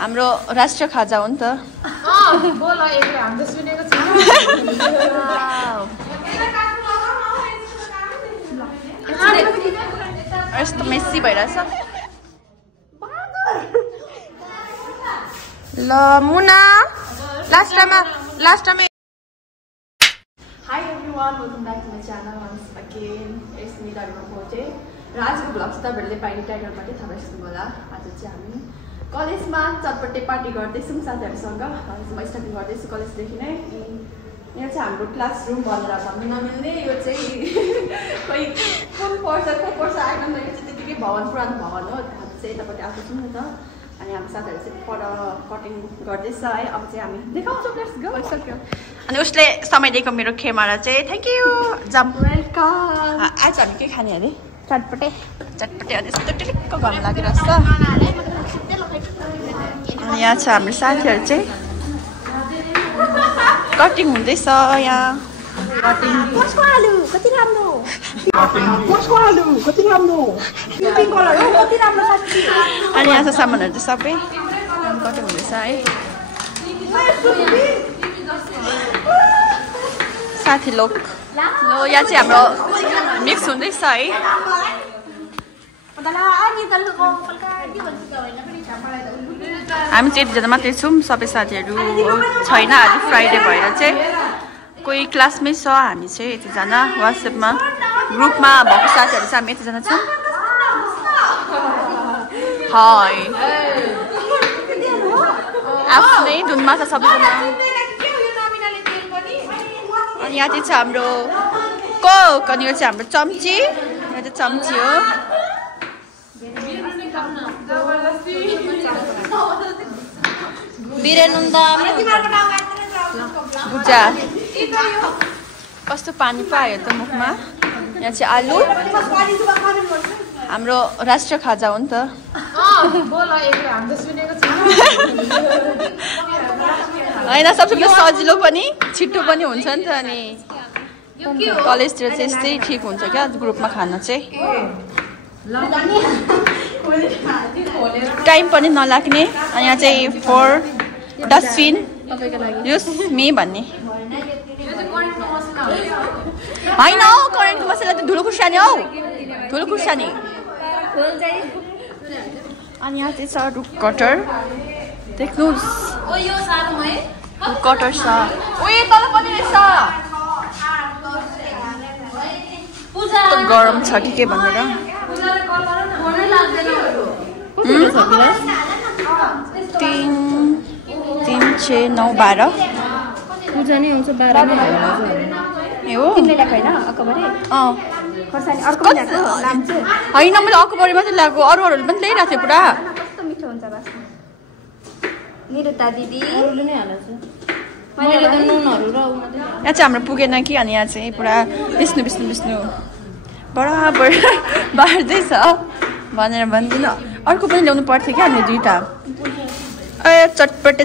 हाम्रो राष्ट्रिय खाजा हो नि त। यस्तो मेसी भइरहेछ। ल मुना last time Hi everyone, welcome back to my channel once again. It's me Dharma Pote. र आजको भ्लग चाहिँ तपाईहरुले पाइने टाइटलबाट थाहा पाइसक्नु होला। आज चाहिँ हामी कलेजमा चटपटे पार्टी गर्दैछौँ साथीहरुसँग। आज म स्टार्टिङ गर्दैछु कलेजदेखि नै। यहाँ चाहिँ हाम्रो क्लासरुम भनेर भन्नु नमिल्ने यो चाहिँ कोही को पर्छ आइरहनु यो चाहिँ त्यतिकै भवन पुरानो भवन हो। हामी चाहिँ यतापट्टि आएको छौँ नि त। अनि हामी साथीहरु चाहिँ पर कटिङ गर्दैछ है। अब चाहिँ हामी देखाउँछौँ। Let's go. सक्यो। अनि उसले समय दिएको मेरो खेमारा चाहिँ थ्यांक यू। Jump welcome. आज हामी के खाने अरे? चटपटे अनि यस्तो टिलिक्क घाम लागिरहेछ। अनि यहाँ छ हाम्रो साथीहरु चाहिँ कटिङ हुँदैछ यहाँ। कटिङ कसको आलु कति राम्रो। कसको आलु कति राम्रो। पिङ्क कलर हो कति राम्रो साथी। अनि यहाँ छ सामानहरु चाहिँ सबै कटिङ हुँदैछ है। साथी लोक लो यहाँ चाहिँ हाम्रो मिक्स हुँदैछ है। हामी चाहिँ यतिजना मात्रै छौँ। सबै साथीहरू छैन आज फ्राइडे भएर चाहिँ कोही क्लासमै छ। हामी चाहिँ यतिजना वाट्सएपमा ग्रुपमा भएको साथीहरू चाहिँ हामी यतिजना छौँ। हाय आफ्नै धुनमा छ सबैजना। अनि यहाँ चाहिँ छ हाम्रो कोक। अनि यो चाहिँ हाम्रो चम्ची। यो चाहिँ चम्ची हो। भुजा कस्तो पानी पायो त मुखमा। यहाँ चाहिँ आलु हाम्रो राष्ट्रिय खाजा हो नि त। होइन सबैभन्दा सजिलो पनि छिट्टो पनि हुन्छ नि त। अनि कलेजतिर चाहिँ यस्तै ठिक हुन्छ क्या ग्रुपमा खाना चाहिँ। टाइम पनि नलाग्ने। अनि यहाँ चाहिँ 4 डस्टबिन युज मी भन्ने होइन हौ। करेन्टको मसला त धुलो खुर्सानी हौ। धुलो खुर्सानी। अनि यहाँ चाहिँ छ रुख कटर देख्नुहोस्। रुख कटर छ। उयो तल पनि रहेछ। गरम छ कि के भनेर। 3 3 6 9 12 पूजा नै आउँछ 12 नै ए हो। तिमीले ल्याएको हैन अकबरे? खर्सानी अर्को ल्याएको नाम चाहिँ हैन। मैले अकबरे मात्रै ल्याएको। अरूहरुले पनि ल्याइराथे पुरा। कस्तो मिठो हुन्छ बास्ना। निरुता दिदी अरूले नै हाल्छ। मैले त नुनहरु र मात्रै। यहाँ चाहिँ हाम्रो पुगेन कि। अनि यहाँ चाहिँ पुरा विष्णु बराबर बार्दैछ भनेर भन्दिन। अर्को पनि ल्याउनु पर्थ्यो क्या हामीले दुईटा। ए चटपटे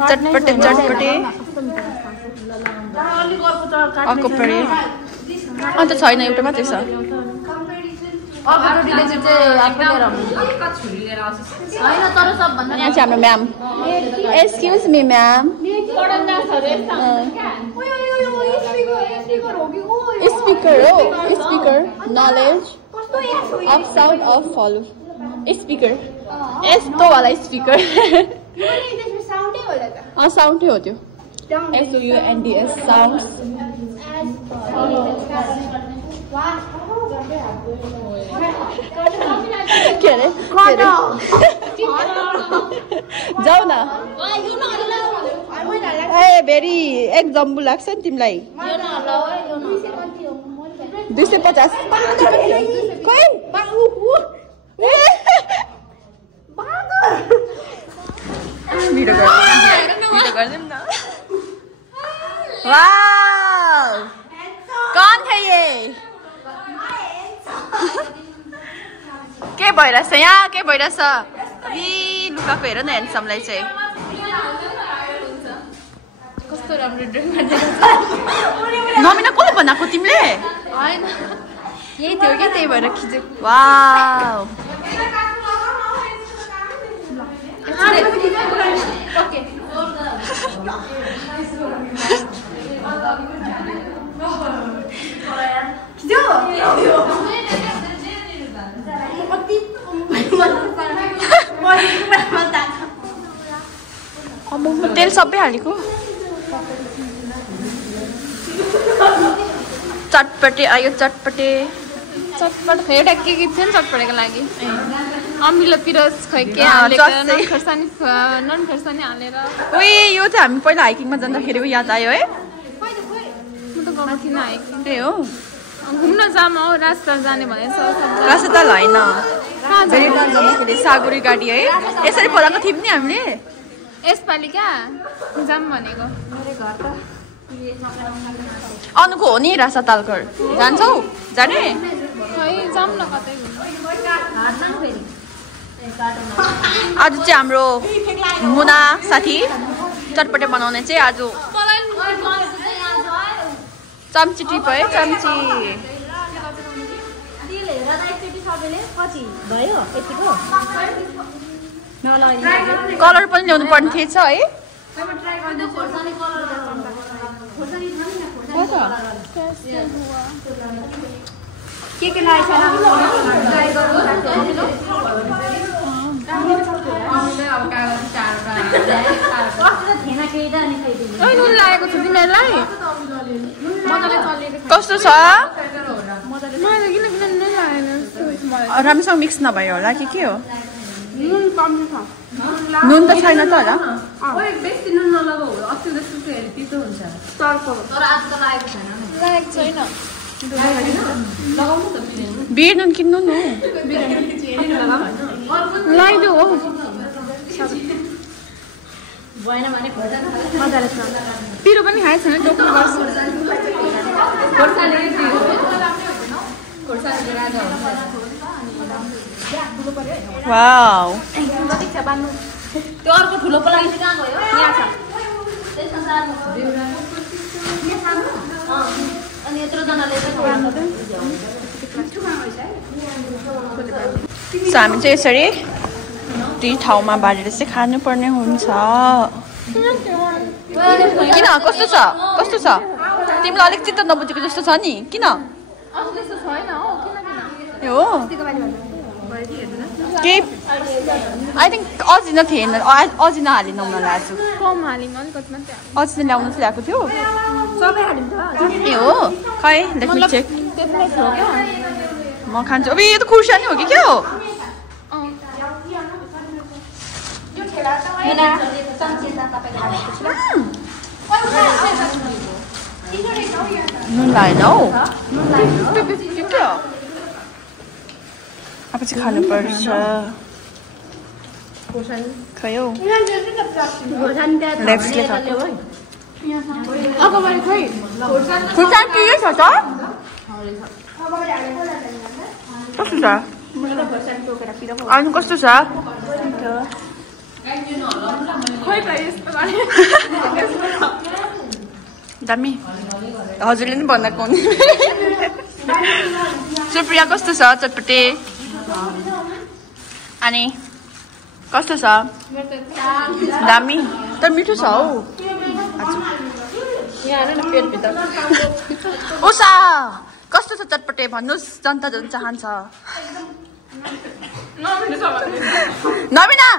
अकबरे अन्त छैन एउटा मात्रै छ। यहाँ चाहिँ हाम्रो ma'am. Excuse me ma'am. Speaker हो। Speaker knowledge of sound of follow speaker. यस्तो वाला स्पिकर। साउन्डै हो त्यो। SOUNDS sounds. के अरे जाऊ न। ए भेरी एक जम्बु लाग्छ नि तिमीलाई। 250 खोइ भिडियो गर्दिम न। वाव कौन है ये? के भइरहेछ यहाँ? के भइरहेछ? लुकाको हेर न ह्यान्डसमलाई चाहिँ कस्तो राम्रो ड्रेस नमिना कसले बनाएको तिमीले? हैन यही थियो कि त्यही भएर खिचेको। वाउ ओके तेल सबै हालेको चटपटे आयो चटपटे चटपट खै एउटा के थियो नि चटपटेको लागि अमिलो पिरोज खै के हालेर नन खोर्सानी हालेर ओए यो चाहिँ हामी पहिला हाइकिङमा जाँदाखेरि याद आयो है म त गएको थिइनँ हाइकिङ त्यही हो घुम्न जाम हौ राजस्थान जाने भनेछ राजस्थान होइन भेरिटान जाँदाखेरि सागुरी गाडी है यसरी बोलाएको थियौँ नि हामीले यसपालि क्या जाम भनेको अनुको हो नि रासा तालकर जान्छौ जाने खै जाम न कतै आज चाहिँ हाम्रो मुना साथी चटपटे बनाउने चाहिँ आज चम्ची टिप है चम्ची कलर पनि ल्याउनु पर्ने थिएछ है के लागेको नुन लागेको छ तिमीहरूलाई कस्तो छ मैले किन नुन लागेन राम्रोसँग मिक्स नभयो होला के हो नुन कम छ नुन त छैन त होला बेसी नुन नलगाऊ अस्ति जस्तो चाहिँ तितो हुन्छ तर आज त लागेको छैन लागेको छैन बिर नुन किन्नु न लगाइदेऊ हो पिरो पनि खाएको छैन डोक्टर वाउ त्यो अर्को ठुलो पलाइ चाहिँ कहाँ गयो यहाँ छ अनि यत्रो जनाले हामी चाहिँ यसरी दुई ठाउँमा बाँडेर चाहिँ खानुपर्ने हुन्छ किन कस्तो छ तिमीलाई अलिक चित्त नबुझेको जस्तो छ नि किन हो केही आई थिङ्क अजिना थिएन अजिना हालेन उनीहरूलाई आज कम हालिम अलिकति मात्रै अजिना ल्याउनु चाहिँ ल्याएको थियो सबै हालिन्छ ए हो खै लेट मी चेक म खान्छु अब यो त खुर्सानी हो कि क्या हो नुन लाएन हौ अब चाहिँ खानुपर्छ खै हौ लेफ्टले खाएको खुर्सानी के छ त कस्तो छ अनि कस्तो छ दामी हजुरले नि भन्दाको सुप्रिया कस्तो छ चटपटे अनि कस्तो छ दामी तर मिठो छ हौ उषा कस्तो छ चटपटे भन्नुहोस् जनता जन चाहन्छ नमिना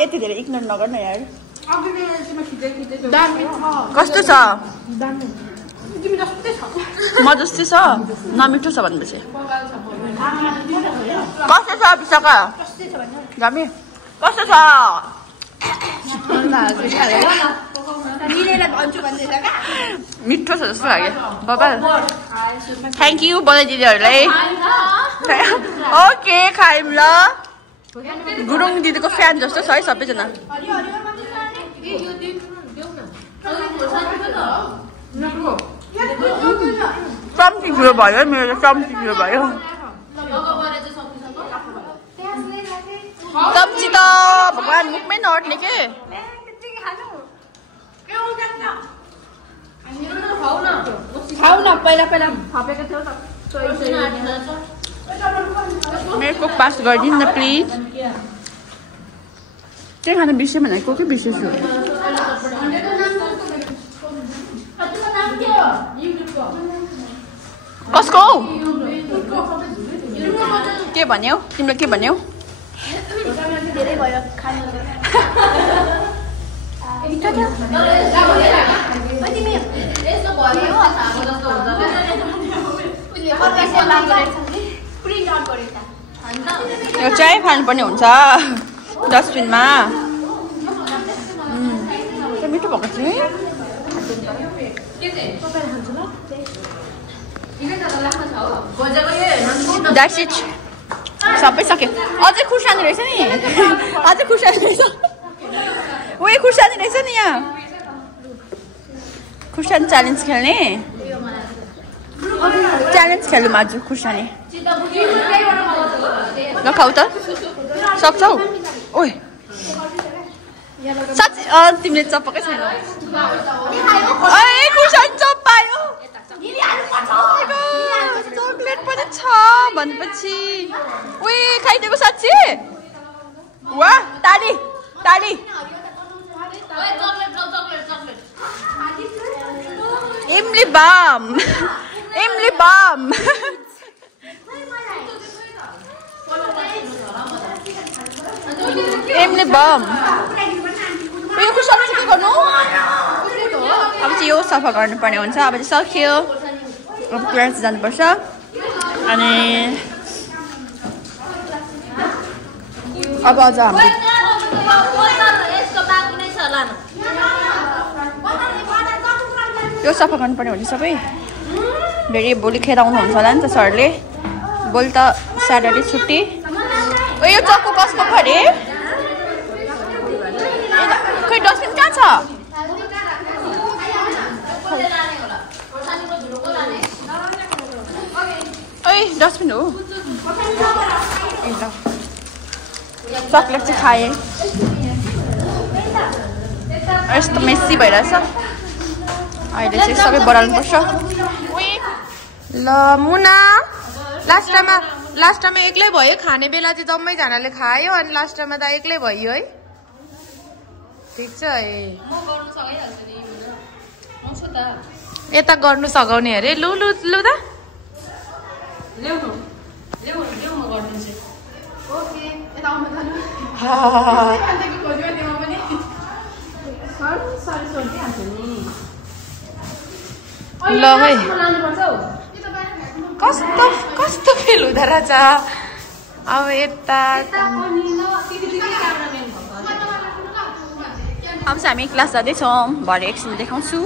यति धेरै इग्नोर नगर्नु यार कस्तो छ म जस्तै छ नमिठो छ भनेपछि कस्तो छ विशाखा दामी कस्तो छ मिठो छ जस्तो लाग्यो बाबा थ्याङ्क यू बनाइदिनेहरूलाई ओके खायौँ ल गुरुङ दिदीको फ्यान जस्तो छ है सबैजना चम्ची ठुलो भयो मेरो चम्ची ठुलो भयो चम्ची त भगवान् मुखमै नअट्ने के खाऊ न पहिला थपेको थियो त कोक पास गरिदिनु न प्लिज त्यही खान बिर्सेँ भनेको के बिर्सेछु कसको के भन्यौ तिमीले के भन्यौ धेरै भयो खानु यो चाहिँ फाल्नुपर्ने हुन्छ डस्टबिनमा मिठो भएको थियो द्याट्स इट सबै सक्यो अझै खुर्सानी रहेछ नि अझै खुर्सानी रहेछ उयो खुर्सानी रहेछ नि यहाँ खुर्सानी च्यालेन्ज खेल्ने च्यालेन्ज खेल्नु आज खुर्सानी ल खाऊ त सक्छौ ओइ साँच्चै तिमीले चप्पकै छैन खुर्सानी चप्पायो चक्लेट पनि छ भनेपछि उही खाइदिएको साँच्ची वा ताली ताली इमली बाम इमली बाम इमली बाम यो खुर्सानी चाहिँ के गर्नु अब चाहिँ यो सफा गर्नुपर्ने हुन्छ अब चाहिँ सक्यो अब क्लास जानुपर्छ अनि अब अझ हाम्रो यो सफा गर्नुपर्ने हुन्छ सबै फेरि भोलि खेदाउनुहुन्छ होला नि त सरले भोलि त स्याटरडे छुट्टी ओ यो चक्कु कसको पो अरे खोइ डस्टबिन कहाँ छ ओइ डस्टबिन हो चक्लेट चाहिँ खाएँ यस्तो मेसी भइरहेछ अहिले चाहिँ सबै बढाल्नुपर्छ ल मुना लास्ट टाइममा एक्लै भयो खाने बेला चाहिँ जम्मैजनाले खायो अनि लास्ट टाइममा त एक्लै भयो है ठिक छ है यता गर्नु सघाउने अरे लु लु लु त ल है कस्तो कस्तो फिल हुँदो रहेछ अब यता अब चाहिँ हामी क्लास जाँदैछौँ भरे एकछिन देखाउँछु